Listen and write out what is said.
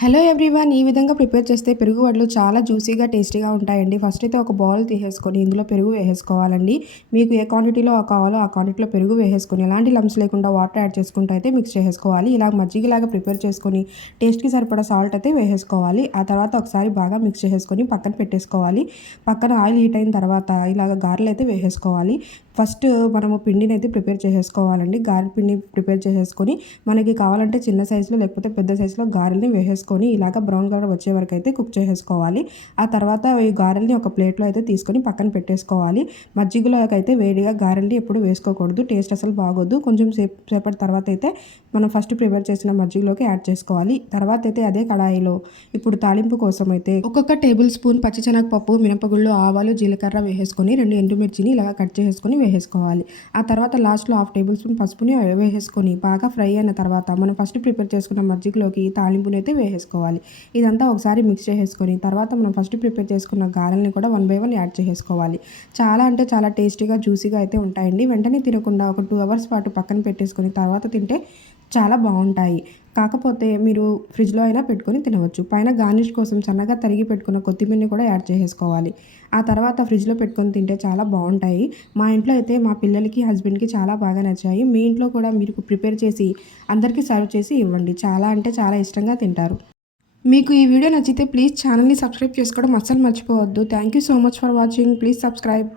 Hello everyone ఈ విధంగా prepare చేస్తే పెరుగు వడలు చాలా జ్యూసీగా టేస్టీగా ఉంటాయండి. ఫస్ట్ అయితే ఒక బౌల్ తీసేసుకొని ఇందులో పెరుగు వేసేసుకోవాలండి. మీకు ఏ క్వాంటిటీలో కావాలో ఆ క్వాంటిటీలో పెరుగు వేసేసుకొని ఎలాంటి లంప్స్ లేకుండా వాటర్ యాడ్ చేసుకుంటూ అయితే మిక్స్ చేసేసుకోవాలి. ఇలా మజ్జిగలాగా ప్రిపేర్ చేసుకొని టేస్ట్కి సరిపడా సాల్ట్ అయితే వేసేసుకోవాలి. ఆ తర్వాత ఒకసారి బాగా మిక్స్ చేసేసుకొని పక్కన పెట్టేసుకోవాలి. పక్కన ఆయిల్ హీట్ అయిన తర్వాత ఇలాగ గారెలు అయితే వేసేసుకోవాలి. ఫస్ట్ మనము పిండిని అయితే ప్రిపేర్ చేసేసుకోవాలండి. గారెల పిండి ప్రిపేర్ చేసేసుకొని మనకి కావాలంటే చిన్న సైజులో లేకపోతే పెద్ద సైజులో గారెల్ని వేసేసుకొని ఇలాగ బ్రౌన్ కలర్ వచ్చే వరకు అయితే కుక్ చేసేసుకోవాలి. ఆ తర్వాత ఈ గారెల్ని ఒక ప్లేట్లో అయితే తీసుకొని పక్కన పెట్టేసుకోవాలి. మజ్జిగలోకి అయితే వేడిగా గారెల్ని ఎప్పుడు వేసుకోకూడదు, టేస్ట్ అసలు బాగోదు. కొంచెం సేపటి తర్వాత అయితే మనం ఫస్ట్ ప్రిపేర్ చేసిన మజ్జిగలోకి యాడ్ చేసుకోవాలి. తర్వాత అయితే అదే కడాయిలో ఇప్పుడు తాలింపు కోసం అయితే ఒక్కొక్క టేబుల్ స్పూన్ పచ్చిశనగపప్పు, మినపగుళ్ళు, ఆవాలు, జీలకర్ర వేసేసుకొని 2 ఎండుమిర్చిని ఇలా కట్ చేసుకొని వేసేసుకోవాలి. ఆ తర్వాత లాస్ట్లో 1/2 టేబుల్ స్పూన్ పసుపుని వేసేసుకొని బాగా ఫ్రై అయిన తర్వాత మనం ఫస్ట్ ప్రిపేర్ చేసుకున్న మజ్జిగలోకి తాలింపుని అయితే వేసేసుకోవాలి. ఇదంతా ఒకసారి మిక్స్ చేసేసుకొని తర్వాత మనం ఫస్ట్ ప్రిపేర్ చేసుకున్న గారెల్ని కూడా 1 బై 1 యాడ్ చేసేసుకోవాలి. చాలా అంటే చాలా టేస్టీగా జ్యూసీగా అయితే ఉంటాయండి. వెంటనే తినకుండా ఒక 2 అవర్స్ పాటు పక్కన పెట్టేసుకొని తర్వాత తింటే చాలా బాగుంటాయి. కాకపోతే మీరు ఫ్రిడ్జ్లో అయినా పెట్టుకొని తినవచ్చు. పైన గార్నిష్ కోసం సన్నగా తరిగి పెట్టుకున్న కొత్తిమీరని కూడా యాడ్ చేసేసుకోవాలి. ఆ తర్వాత ఫ్రిడ్జ్లో పెట్టుకొని తింటే చాలా బాగుంటాయి. మా ఇంట్లో అయితే మా పిల్లలకి, హస్బెండ్కి చాలా బాగా నచ్చాయి. మీ ఇంట్లో కూడా మీరు ప్రిపేర్ చేసి అందరికీ సర్వ్ చేసి ఇవ్వండి. చాలా అంటే చాలా ఇష్టంగా తింటారు. మీకు ఈ వీడియో నచ్చితే ప్లీజ్ ఛానల్ని సబ్స్క్రైబ్ చేసుకోవడం అస్సలు మర్చిపోవద్దు. Thank you so much for watching. Please subscribe.